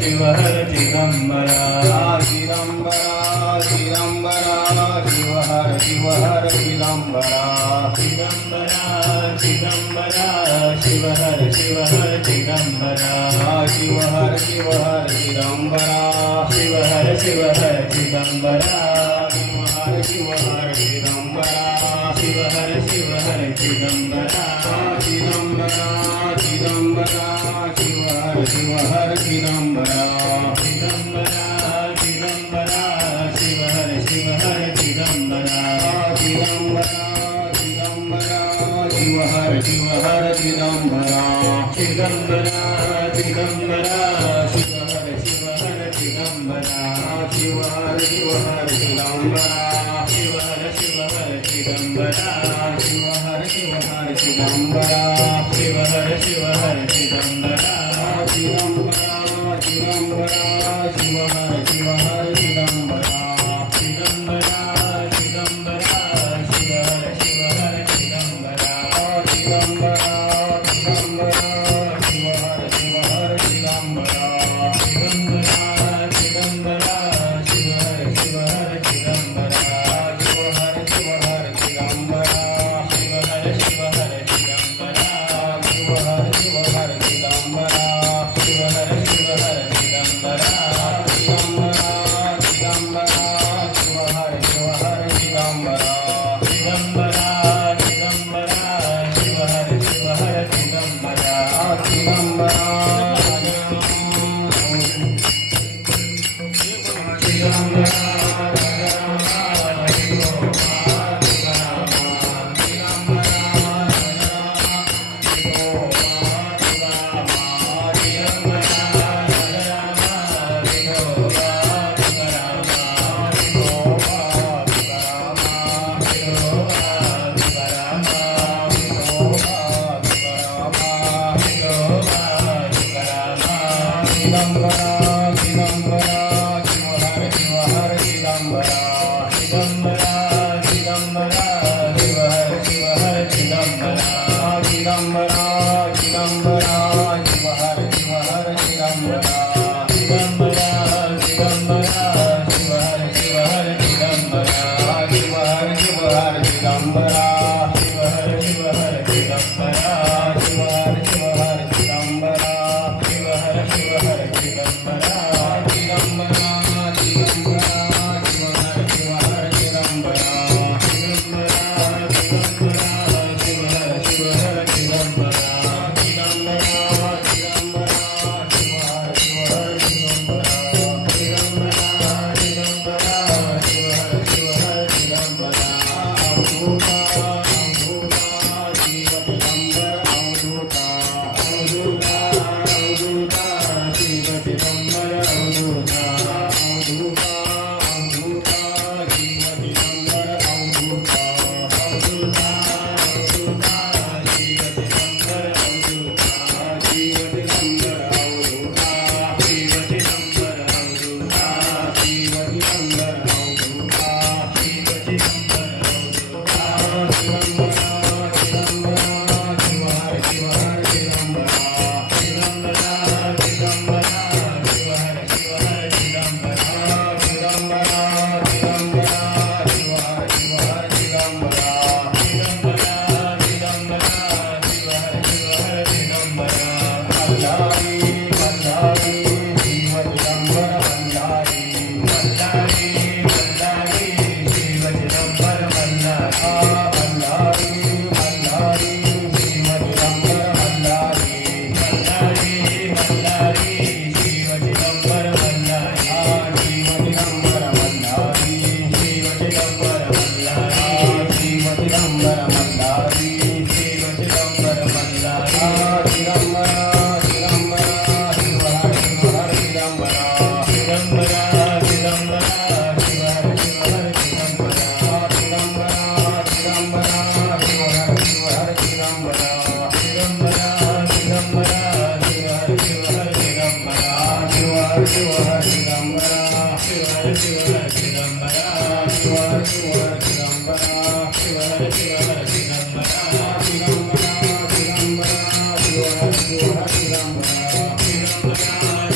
शिव हर चिदंबरा चिदंबरा चिदंबरा शिव हर चिदंबरा चिदंबरा चिदंबरा शिव हर चिदंबरा शिव हर चिदंबरा शिव हर चिदंबरा शिव हर चिदंबरा शिव हर चिदंबरा चिदंबरा चिदंबरा शिव हर चिदंबरा चिदंबरा चिदंबरा शिव हर चिदंबरा चिदंबरा चिदंबरा शिव हर चिदंबरा चिदंबरा चिदंबरा शिव हर चिदंबरा शिव हर चिदंबरा शिव हर चिदंबरा शिव हर चिदंबरा शिव हर चिदंबरा चिदंबरा चिदंबरा शिव हर चिदंबरा चिदंबरा चिदंबरा शिव हर चिदंबरा चिदंबरा चिदंबरा शिव हर चिदंबरा चिदंबरा चिदंबरा शिव हर चिदंबरा शिव हर चिदंबरा शिव हर चिदंबरा शिव हर चिदंबरा शिव हर चिदंबरा चिदंबरा चिदंबरा शिव हर चिदंबरा चिदंबरा चिदंबरा शिव हर चिदंबरा चिदंबरा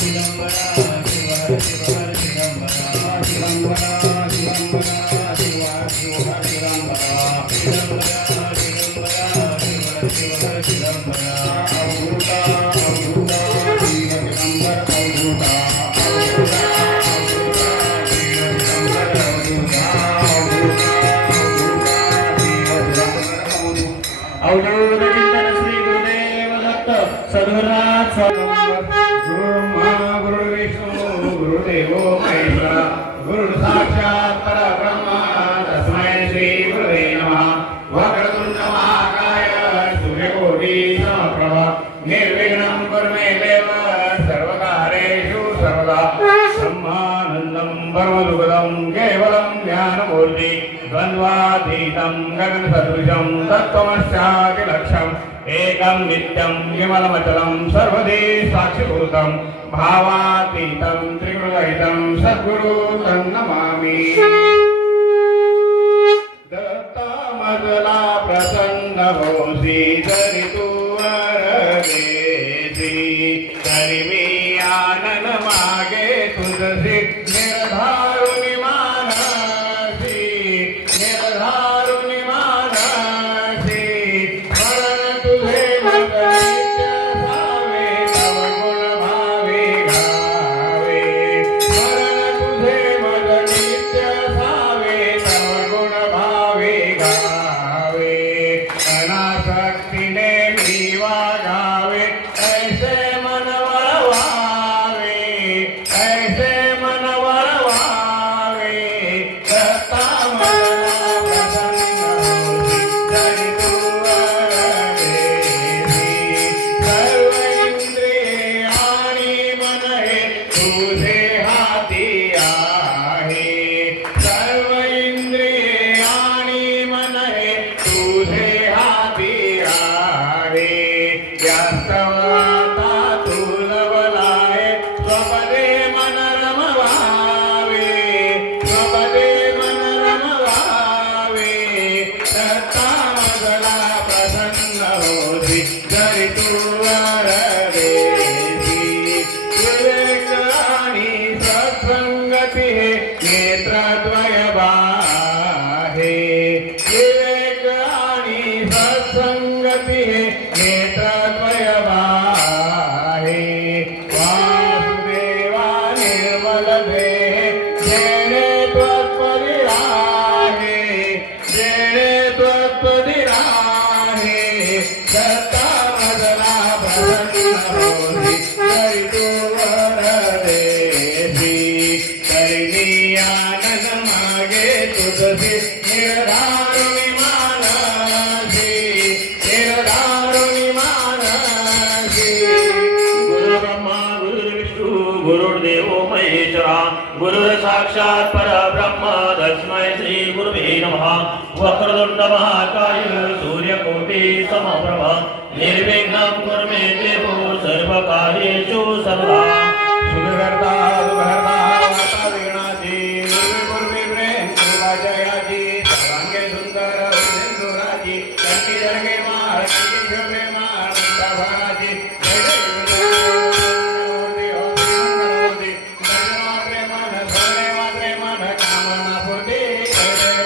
Shiva Avadhoot चिंतन श्री गुरुदेव दत्त सद्गुरुनाथ गुरु विष्णु गुरुदेवो महेश्वरा गुरु साक्षात् परब्रह्म तस्मै श्री गुरुवे नमः वक्रतुंड महाकाय सूर्यकोटि समप्रभा निर्विघ्नं कुरु मे देव सर्वकार्येषु सर्वदा ब्रह्मानन्दं परमसुखदं केवलं ज्ञानमूर्ति द्वन्द्वातीतं गगनसदृशं तत्त्वमस्याखिलक्षम् एकं नित्यं विमलमचलं सर्वदे साक्षिभूतं भावातीतं त्रिगुणरहितं सद्गुरु तन्नमामि दत्तामदला प्रसन्न होसी तरी तू वरदेसी तरी मी आनन मागे तुझसे निर्धारुनि मानसी निर्धारुनि मानसी स्मरण तुझे मग नित्य सावे तव गुण भावे गावे स्मरण तुझे मग नित्य सावे तव गुण भावे गावे अनासक्तीने मी वागावे ऐसे मन वळवावे ऐसे मन वळवावे दत्ता मला प्रसन्न होसी तरी तू वरदेसी सर्व इंद्रिये आणि मन हे तुझे हाती आहे सर्व इंद्रिये आणि मन हे तुझे हाती आहे जास्तवता तुझ बलाय स्वपदे मन रमवावे स्वपदे मन रमवावे दत्ता मजला प्रसन्न होसी जरी तू वरदेसी विवेक आणि सत्संगती हे नेत्रद्वय बाहे विवेक आणि सत्संगती हे नेत्रद्वय बाहे वासुदेवा निर्मल देहे जेणे त्वत्पदी राहे जेणे त्वत्पदी राहे दत्ता मजला प्रसन्न होसी तरी तू वरदेसी तरी मी आनन मागे तुझसे निर्धारुनि मानसी निर्धारुनि मानसी गुरु ब्रह्मा गुरु विष्णु गुरुर्देवो महेश्वरा गुरुर् साक्षात् परब्रह्म तस्मै श्री गुरुवे नमः वक्रतुंड महाकाय सूर्यकोटि समप्रभा निर्विघ्नं कुरु मे देव सर्वकार्येषु सर्वदा सुखकर्ता दुःखहर्ता वार्ता विघ्नाची निर्विपूर्वी प्रेम सेवा जयाची सर्वांगे सुंदर सिंधुराची कंठी जरगे माळ कंठी शोभे माळ भराची जय जय मूर्ती हो श्रीमंगलमूर्ती दर्शन मात्रे मन सोने मात्रे मन कामना पूर्ती जय जय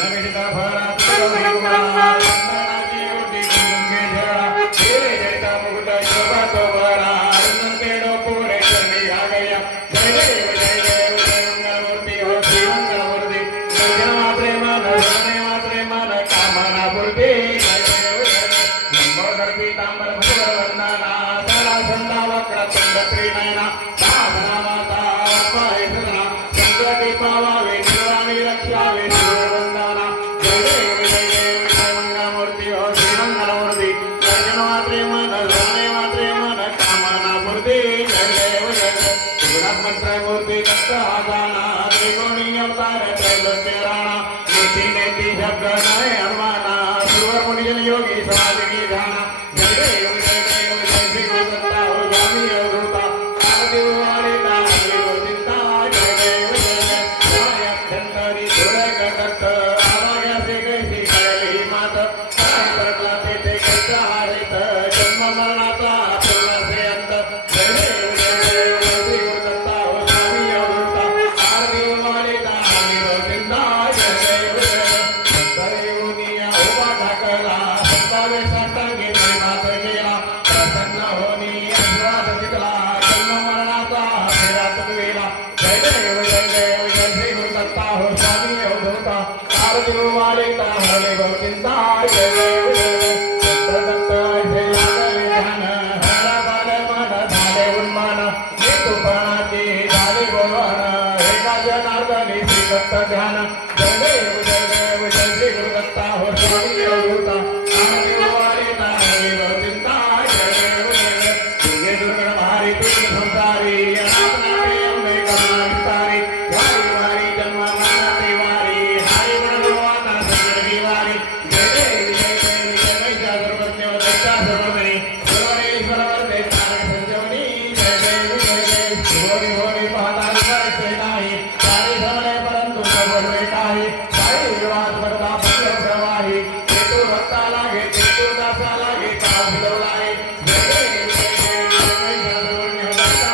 नमिता भरा तुझी कुमार वंदनाची ओटी कुंगे झरा हे जयता मुकुट शोभा तो भरा अरुंधते डोपुरे चरणी घागया जय जय मंगलमूर्ती हो श्रीमंगलमूर्ती दर्शन मात्रे मन सोने मात्रे मन कामना पूर्ती जय जय लंबोदर पीतांबर भुजर वंदना सदा संदा वक्र तुंड त्रिनयना साधना माता वैष्णना संकटी पावावे निराणी रक्षावे वंदना जय जय मंगलमूर्ती हो श्रीमंगलमूर्ती दर्शन मात्रे मन सोने मात्रे मन कामना पूर्ती जय जय गुणात्मक मूर्ती दत्त आदाना त्रिकोणी अवतार त्रैलोक्य राणा नीति नेति शब्द नय अनुमाना सुर मुनिजन योगी समाधि ध्याना जय जय श्री गुरु दत्ता हो स्वामी अवधूता कालदेव वारिता श्री गुरु चिंता जय जय अत्यंतरी सुरक दत्त आवाग्या से कैसी कळली मात परंतरला तेथे कैसा हरित जन्म मरणाचा पूर्ण से अंत जय जय श्री गुरु दत्ता हो स्वामी ध्यान जय देव जय देव जय श्री गुरु दत्ता हो स्वामी अवधूता नामदेव वारी नामदेव चिंता जय देव जय देव दुर्गे दुर्गण भारी तुझ संसारी अनाथ नारी अम्बे करुणा विस्तारी वारी वारी जन्म मानते वारी हरि गुण भगवान सज्जन की वारी जय देव जय देव जय वैद्य सर्वज्ञ दत्ता सर्वमणि सर्वणेश्वर वरदे तारक संजीवनी जय देव जय देव होरी होरी पाहता करते नाही सारी समरे परंतु सर्व काही सारी विवाद भरता भद्र प्रवाही ते तू भक्ता लागे ते तू दासा लागे का फुलवलाय जय देव जय देव जय वैद्य सर्वज्ञ दत्ता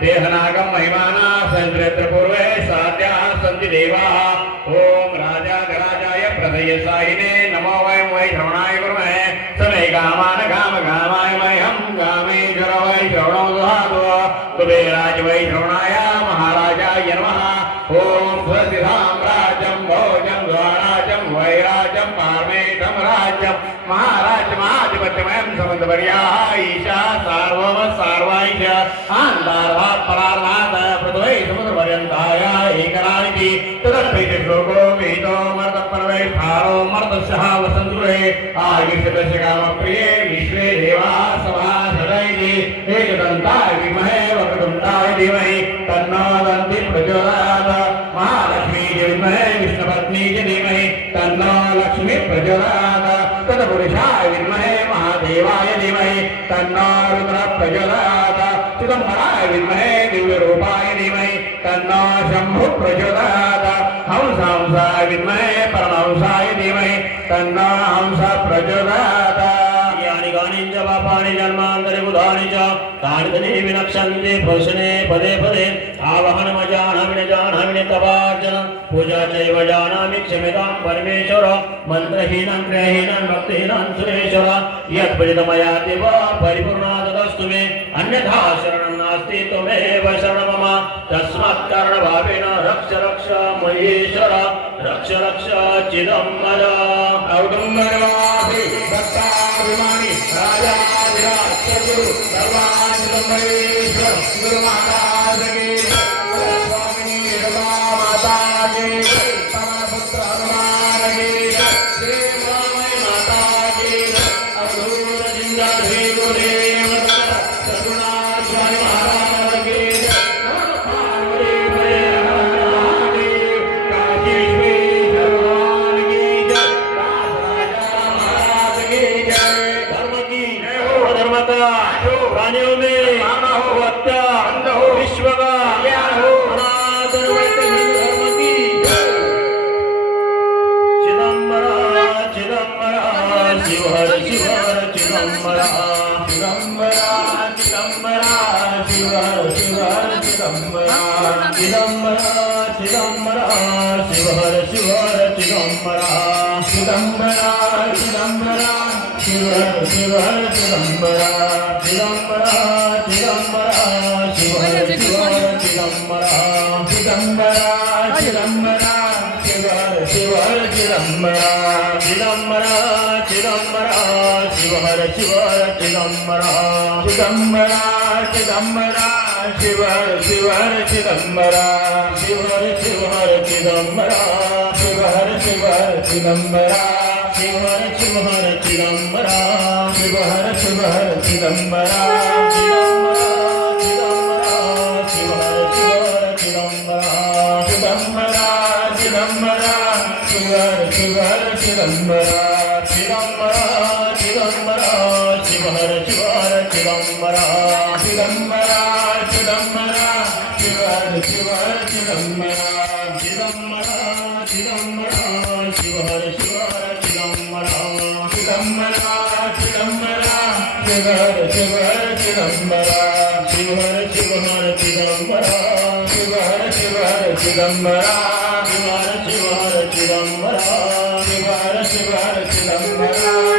देहनागम महिमाना संचरित्र पूर्वे साध्या सन्ति देवाः ओम राजाधिराजाय प्रदयसायिने नमो वयं वै श्रवणाय कुर्महे समे कामान कामाय मह्यं कामेश्वर वै श्रवणो दधातु कुबेराज वै श्रवणाय महाराजाय नमः ओम स्वस्ति साम्राज्यं भोजं द्वाराजं वैराजं पारमेशं राज्यं महाराजमाधिपत्यमयं समन्तवर्याः ईशा सार्वम सार्वाईश आन्तार्वात् परार्वात् पृथ्वी समुद्रपर्यन्ताय एकरानिति तदर्पैति श्लोको विहितो मर्तपर्वै भारो मर्तस्यः वसन्तुरे आयुष्यतस्य कामप्रिये विश्वे देवाः सभा सदैति एकदन्ताय विद्महे वक्रतुण्डाय धीमहि तन्नो दन्ति प्रचोदयात् महालक्ष्मी विद्महे विष्णुपत्नी धीमहि तन्नो लक्ष्मी प्रचोदयात् तत्पुरुषाय विद्महे महादेवाय धीमहि तन्नो रुद्रः प्रचोदयात् चिदम्बराय विद्महे दिव्यरूपाय धीमहि तन्नो शम्भुः प्रचोदयात् हंसाय विद्महे परमहंसाय धीमहि तन्नो हंसः प्रचोदयात् यानि कानि च पापानि जन्मान्तरे बुधानि च तानि तनि विनक्ष्यन्ति प्रश्ने पदे पदे आवाहनमजानामि न जानामि तवार्चन पूजा चैव जानामि क्षम्यतां परमेश्वर मन्त्रहीनं क्रियाहीनं भक्तिहीनं सुरेश्वर यत्परितमया देव परिपूर्णा तदस्तु मे अन्यथा शरणं नास्ति त्वमेव शरणं मम तस्मात् कारणभावेन रक्ष रक्ष महेश्वर रक्ष रक्ष चिदम्बर औदुम्बरवासी दत्ताभिमानी राजाधिराज सद्गुरु सर्वांगमहेश्वर गुरु माता की स्वामिनी रमा माता की परमपुत्र हनुमान की श्री रामाय माता की अवधूत जिंदाधि गुरुदेव सद्गुणाचार्य महाराज की प्राणियों में माना हो हत्या अंध हो विश्व का ज्ञान हो सनातन वैदिक धर्म की चिदम्बरा चिदम्बरा शिव हर चिदम्बरा चिदम्बरा चिदम्बरा शिव हर चिदम्बरा चिदम्बरा चिदम्बरा शिव हर चिदम्बरा चिदम्बरा चिदम्बरा शिव हर चिदम्बरा चिदम्बरा चिदम्बरा शिव हर चिदम्बरा चिदम्बरा चिदम्बरा शिव हर चिदम्बरा चिदम्बरा चिदम्बरा शिव हर चिदम्बरा चिदम्बरा चिदम्बरा शिव हर चिदम्बरा शिव हर चिदम्बरा शिव हर चिदम्बरा शिव हर चिदम्बरा शिव हर चिदम्बरा चिदम्बरा चिदम्बरा शिव हर चिदम्बरा चिदम्बरा चिदम्बरा शिव हर चिदम्बरा चिदम्बरा चिदम्बरा शिव हर चिदम्बरा चिदम्बरा चिदम्बरा शिव हर चिदम्बरा चिदम्बरा चिदम्बरा शिव हर चिदम्बरा शिव हर चिदम्बरा शिव हर चिदम्बरा शिव हर चिदम्बरा शिव हर चिदम्बरा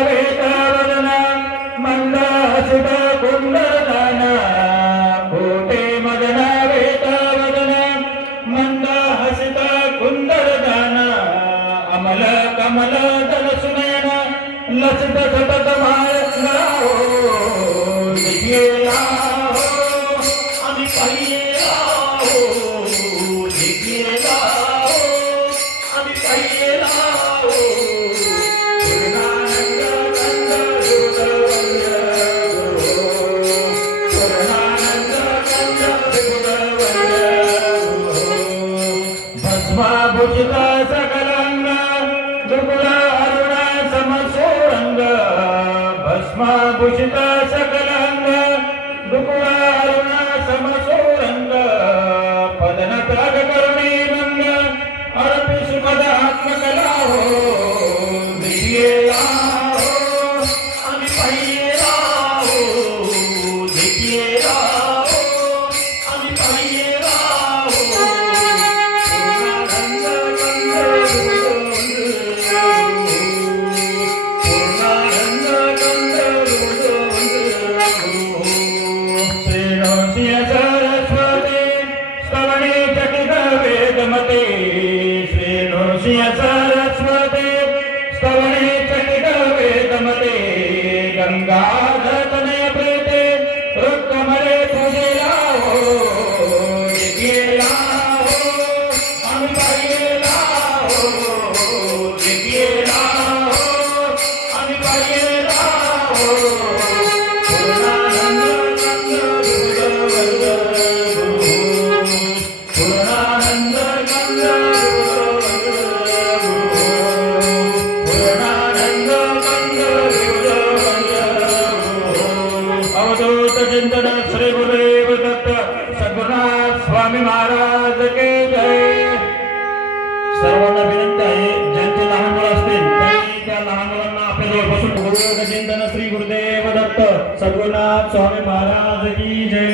लावो पूर्णानंद कंद दुर्गवंद पूर्णानंद कंद दुर्गवंद भस्माभूषित सकलंग दुर्गुण अरुण समसोरंग भस्माभूषित सकलंग दुर्गुण अरुण समसोरंग पदन त्याग करुणी रंग अर्पि सुपद आत्मकला हो दिव्येला हो आणि पाहिजेला हो दिव्येला हो आणि पाहिजेला हो पूर्णानंद कंद पूर्णानंद कंद श्री नरसिंह सरस्वती स्तवने जटित वेदमते श्री नरसिंह सरस्वती स्तवने जटित वेदमते गंगाधरतने प्रीते रुक्कमले पूजेला हो दिव्येला हो आणि पाहिजेला हो दिव्येला हो आणि पाहिजेला हो पूर्णानंद कंद दुर्गवंद पूर्णानंद कंद पूर्णानंद कंद अवधूत चिंतन श्री गुरुदेव दत्त सद्गुरुनाथ स्वामी महाराज के जय. सर्वांना विनंती आहे ज्यांचे लहान मुलं असतील त्यांनी त्या लहान मुलांना आपल्याजवळ बसून गुरुदेव चिंतन श्री गुरुदेव दत्त सद्गुरुनाथ स्वामी महाराज की जय.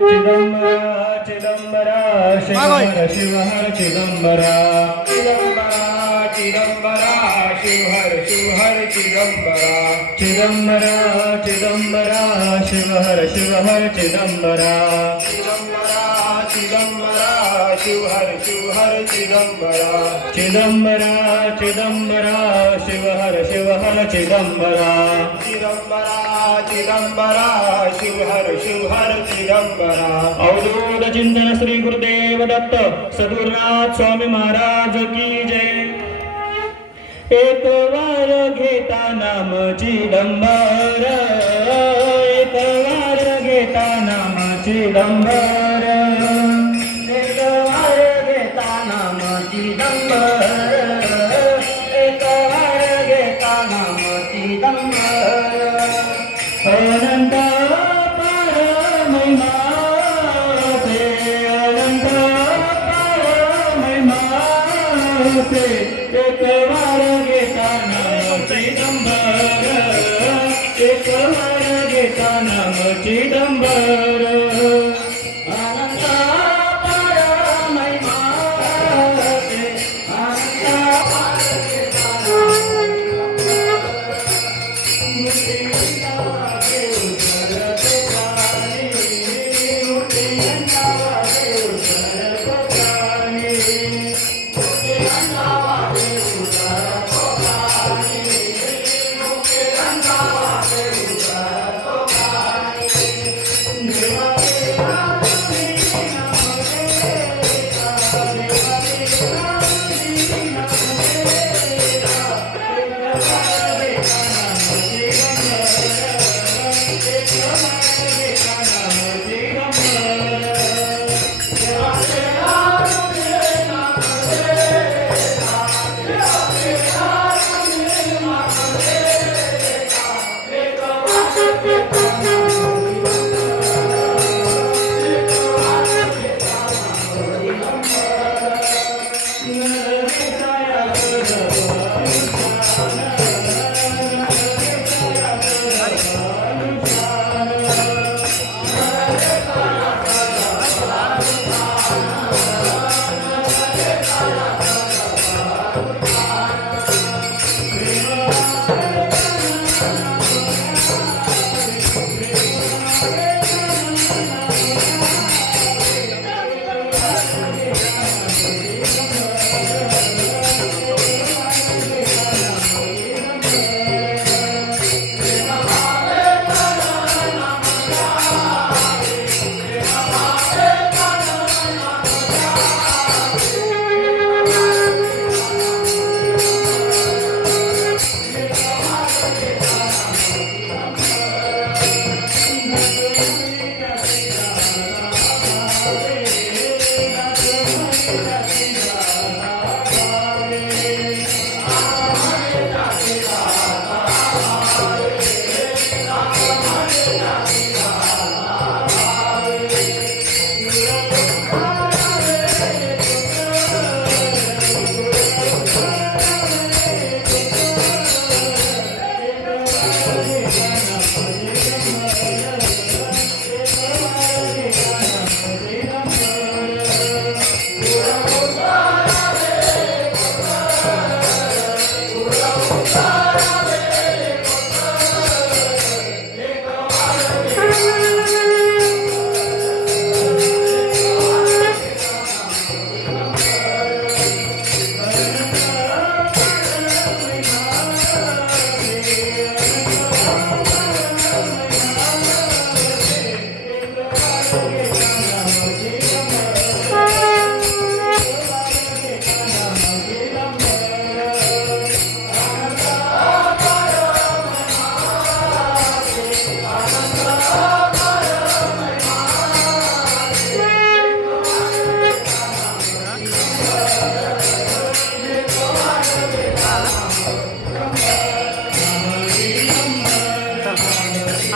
चिदंबरा चिदंबरा शिवहर चिदंबरा चिदंबरा चिदंबरा शिवहर शिवहर चिदंबरा चिदंबरा चिदंबरा शिवहर शिवहर चिदंबरा चिदंबरा चिदंबरा शिवहर शिवहर चिदंबरा चिदंबरा चिदंबरा शिवहर शिवहर चिदंबरा चिदंबरा चिदंबरा शिवहर शिवहर चिदंबरा. अवधूत चिंतन श्री गुरुदेव दत्त सद्गुरुनाथ स्वामी महाराज की जय. एक वार घेता नाम चिदंबर एक वार घेता नाम चिदंबर एक वार घेता नाम चिदंबर एक वार घेता नाम चिदंबर अनंत पार महिमा से अनंत पार महिमा से एक वार घेता नाम चिदंबर एक वार घेता नाम चिदंबर अनंत पार महिमा से अनंत पार घेता नाम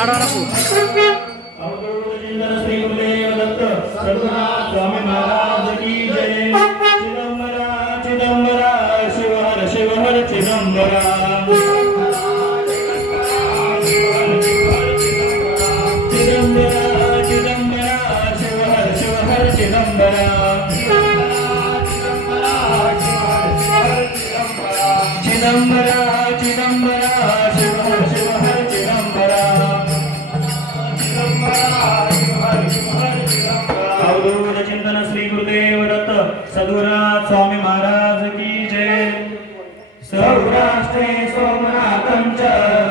अवधूत चिंतन श्री गुरुदेव दत्त सद्गुरुनाथ स्वामी महाराज की जय। चिदंबरा चिदंबरा शिव हर चिदंबरा। चिदंबरा चिदंबरा शिव हर चिदंबरा। चिदंबरा चिदंबरा शिव हर चिदंबरा। अवधूत चिंतन श्री गुरुदेव दत्त सद्गुरुनाथ स्वामी महाराज की जय। सौराष्ट्रे सोमनाथं च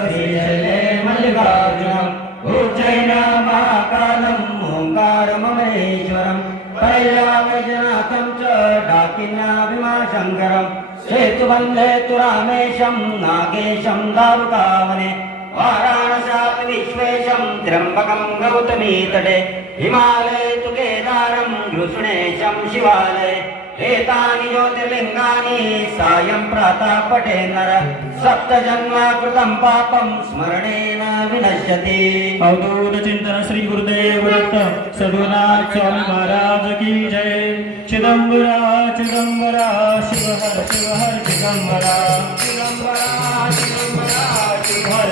श्रीशैले मल्लिकार्जुनम् उज्जैन महाकालम् ओंकारममरेश्वरम् कैलासनाथं च डाकिन्याभिमाशङ्करम् सेतुबन्धे तु रामेशं नागेशं दारुकावने वाराणस्यापि विश्वेशं त्र्यम्बकं गौतमी तटे हिमालये तु केदारं कृष्णेशं शिवालये एतानि ज्योतिर्लिङ्गानि सायं प्रातः पठे नर सप्तजन्माकृतं पापं स्मरणेन विनश्यति। अवधूत चिंतन श्री गुरुदेव दत्त सद्गुरुनाथ स्वामी महाराज की जय। चिदंबरा चिदंबरा शिव हर चिदंबरा। चिदंबरा चिदंबरा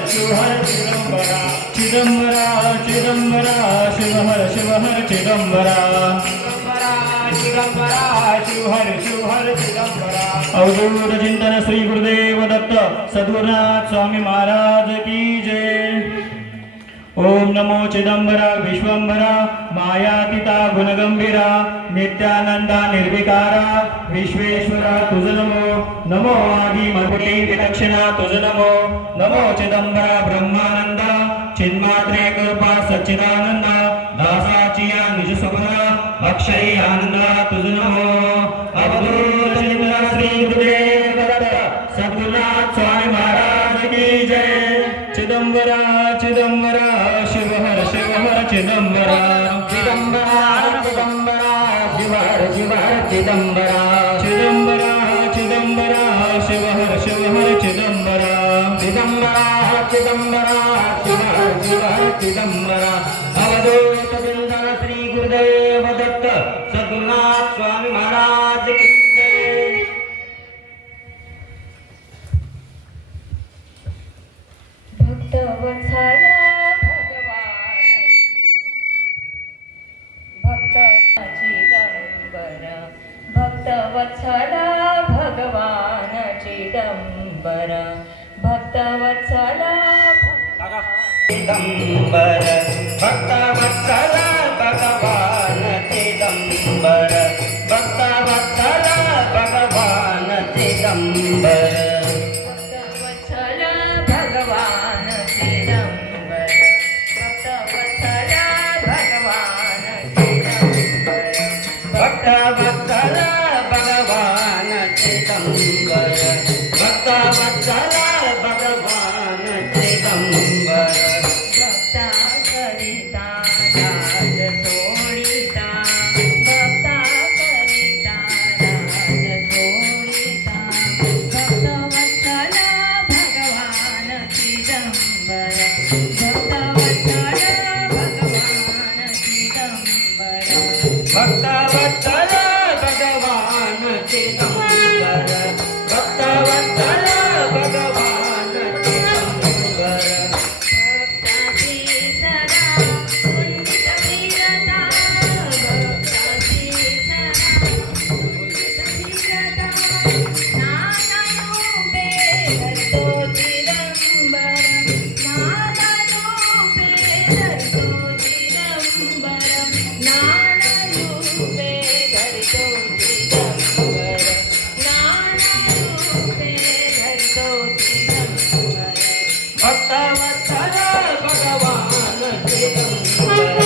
शिव हर चिदंबरा। चिदंबरा चिदंबरा शिव हर चिदंबरा। चिदंबरा शिव हर चिदंबरा। अवधूत चिंतन श्री गुरुदेव दत्त सद्गुरुनाथ स्वामी महाराज की जय। ओम नमो चिदंबरा विश्वंभरा मायातीता गुणगंभीरा नित्यानंदा निर्विकारा विश्वेश्वरा तुझ नमो। नमो आदि मकुटी विलक्षणा तुझ नमो। नमो चिदंबरा ब्रह्मानंदा चिन्मात्रे कृपा सच्चिदानंदा दासाचिया निज स्वप्ना अक्षय आनंदा तुझ नमो। अवधूत चिंतन श्री गुरुदेव दत्त सद्गुरुनाथ स्वामी महाराज की जय। चिदंबरा चिदंबरा शिव हर चिदंबरा। चिदंबरा चिदंबरा शिव हर चिदंबरा। चिदंबरा चिदंबरा शिव हर चिदंबरा। चिदंबरा चिदंबरा शिव हर चिदंबरा। अवधूत चिंतन श्री गुरुदेव दत्त सद्गुरुनाथ स्वामी महाराज की जय। भक्तवत्सला भगवान चिदंबर भक्तवत्सला चिदंबर भक्तवत्सला भगवान चिदंबर भक्तवत्सला भगवान चिदंबर। भक्तवत्सला भगवान चिदंबर भक्तवत्सला भगवान चिदंबर। भक्तवत्सला भगवान चिदंबर भक्तवत्सला भगवान चिदंबर। भक्ता करिता राज सोडिता भक्ता करिता राज सोडिता भक्तवत्सला भगवान चिदंबर भक्तवत्सला भगवान चिदंबर। भक्तवत्सला भगवान चिदंबर भक्तवत्सला भगवान चिदंबर। भक्ताची सदा कुंडित वीरता भक्ताची सदा कुंडित वीरता नाना रूपे धरतो चिदंबर नाना रूपे धरतो चिदंबर नाना रूपे धरतो चिदंबर नाना रूपे धरतो चिदंबर। भक्तवत्सला भगवान चिदंबर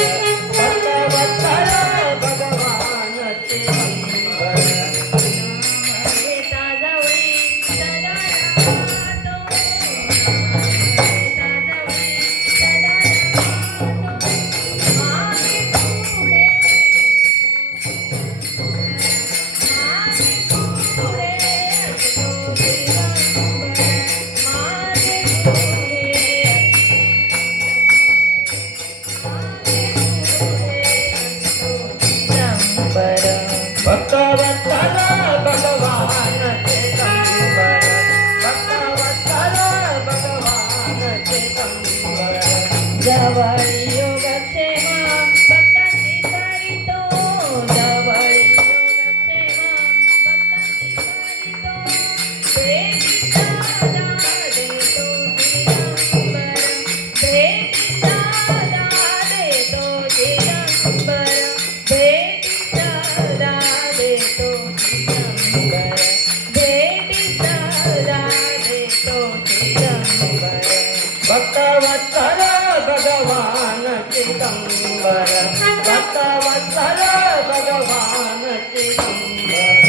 भक्तवत्सला भगवान चिदंबर। घेता जवळी सदा राहतो घेता जवळी सदा राहतो मागे पुढे मागे पुढे असतो चिदंबर मागे पुढे असतो जवळी योगक्षेम भक्तांची करीतो जवळी योगक्षेम भक्तांची करीतो भेटीला देतो दिगंबर भेटीला देतो दिगंबर भेटीला देतो दिगंबर भेटीला देतो दिगंबर भक्तवत्सल भगवान चिदंबर भक्तवत्सल भगवान चिदंबर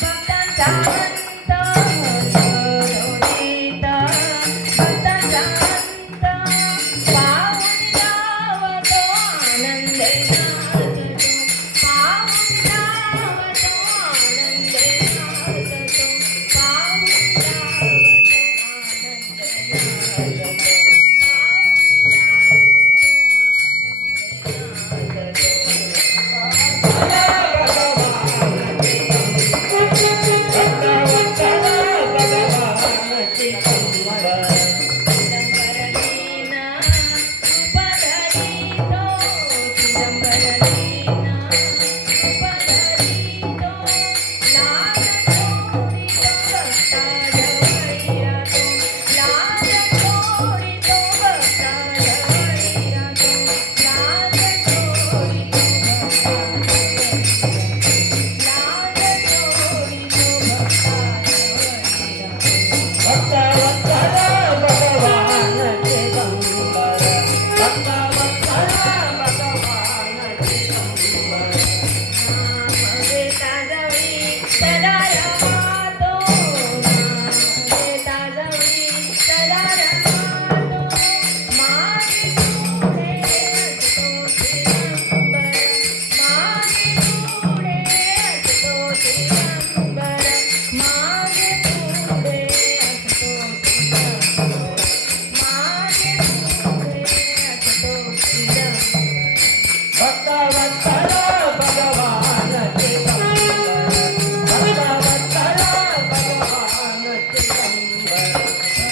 भक्तांचा अंत लोलित भक्तांचा अंत पाहून जावतो आनंदे नाचतो पाहून जावतो आनंदे नाचतो पाहून जावतो आनंदे नाचतो चिदंबरलीना उपधरितो चिदंबरलीना उपधरितो लाज चोरितो भक्ता जवळी राहतो लाज चोरितो भक्ता जवळी राहतो लाज चोरितो भक्ता लाज चोरितो भक्ता जवळी राहतो भक्तवत्सल भगवान चिदंबर भक्तवत्सल भगवान चिदंबर नाम घेता जवळी सदा रमातो नाम घेता जवळी सदा रमातो मागे पुढे असतो दिगंबर मागे पुढे असतो दिगंबर मागे पुढे असतो दिगंबर मागे पुढे असतो दिगंबर भक्तवत्सल भगवान चिदंबर भक्तवत्सल भगवान चिदंबर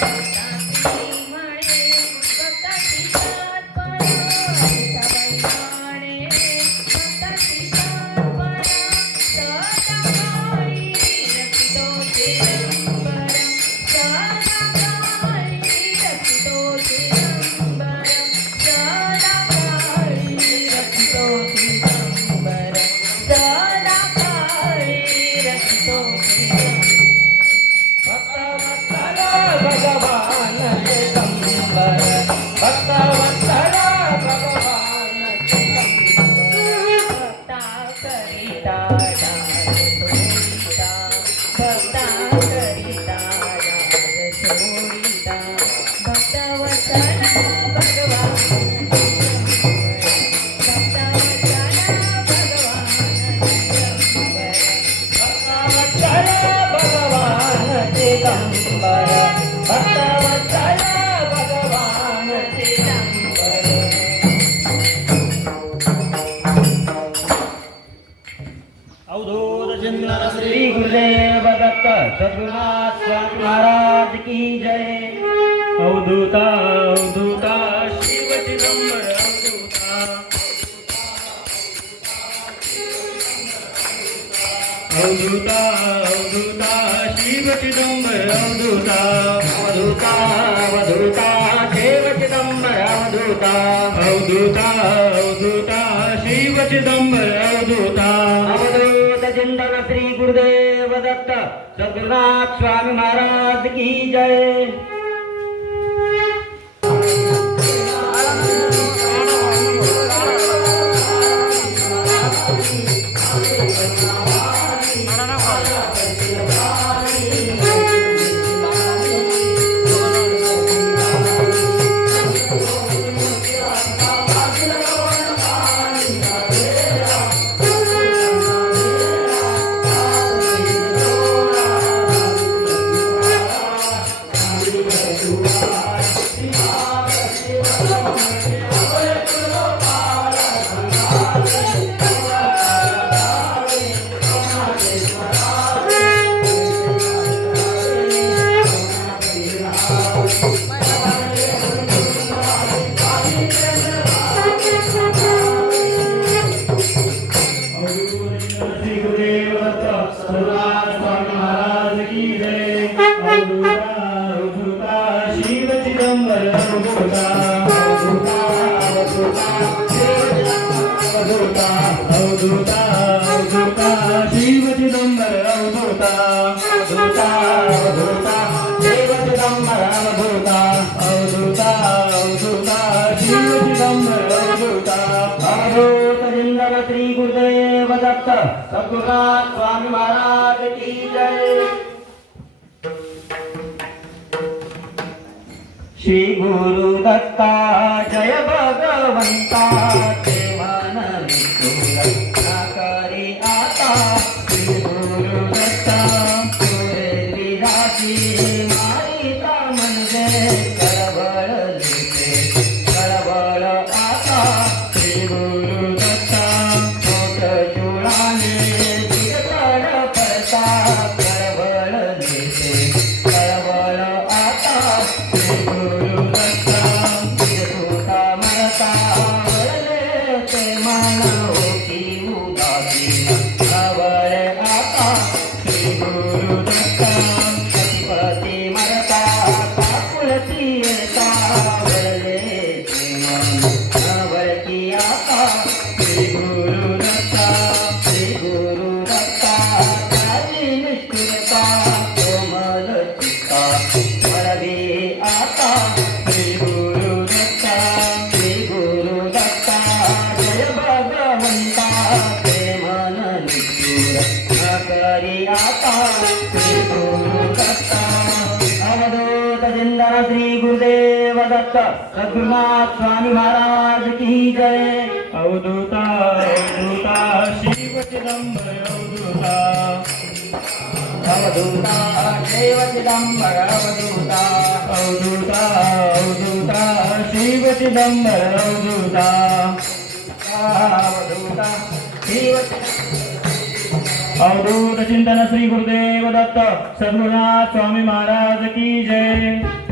भक्ताची म्हणे भक्ताची सातपणा सवय म्हणे भक्ताची सातपणा सदाकाळी रखितो दिगंबर सदाकाळी रखितो दिगंबर सदाकाळी रखितो दिगंबर सदाकाळी रखितो दिगंबर भक्तवत्सल भगवान चिदंबर भक्तवत्सल भगवान चिदंबर भक्ता करिता दास सोडिता भक्ता करिता दास सोडिता भक्तवत्सल भगवान भक्तवत्सल भगवान भक्तवत्सल भगवान चिदंबर भक्तवत्सल भगवान चिदंबर अवधूत चिंतन श्री गुरुदेव दत्त सद्गुरुनाथ स्वामी महाराज की जय अवधूता अवधूता शिव चिदंबर अवधूता अवधूता अवधूता शिव चिदंबर अवधूता अवधूता अवधूता शिव चिदंबर अवधूता अवधूता अवधूता शिव चिदंबर अवधूता अवधूत चिंतन श्री गुरुदेव दत्त सद्गुरुनाथ स्वामी महाराज की जय अवधूता अवधूता देव चिदंबर अवधूता अवधूता अवधूता शिव चिदंबर अवधूता अवधूत जिंदर श्री गुरुदेव दत्त सद्गुरुनाथ स्वामी महाराज की जय। श्री गुरु दत्ता जय भगवंता ते मन विठुरा करी आता। श्री गुरु दत्ता पुरे विराची मारिता म्हणजे कळबळ लिहिते कळबळ आता। श्री गुरु दत्ता मोठ चुळाने बिरकड पडता कळबळ लिहिते कळबळ आता। श्री गुरु दत्ता बिरकुटा मरता वळले ते मन होती उदासीन कळबळ आता। श्री गुरु दत्ता पतिपती मरता पाकुळती येता वळले ते मन वळती आता। श्री गुरु दत्ता श्री गुरु दत्ता झाली निष्ठुरता कोमल चित्ता वळवी आता। श्री गुरु दत्ता श्री गुरु दत्ता जय भगवंता ते मन निष्ठुर न करी आता। श्री गुरु दत्ता अवधूत जिंदर श्री गुरुदेव दत्त सद्गुरुनाथ स्वामी महाराज की जय। अवधूता अवधूता शिव चिदंबर अवधूता अवधूता देव चिदंबर अवधूता अवधूता अवधूता शिव चिदंबर अवधूता अवधूता शिव अवधूत चिंतन श्री गुरुदेव दत्त सद्गुरुनाथ स्वामी महाराज की जय।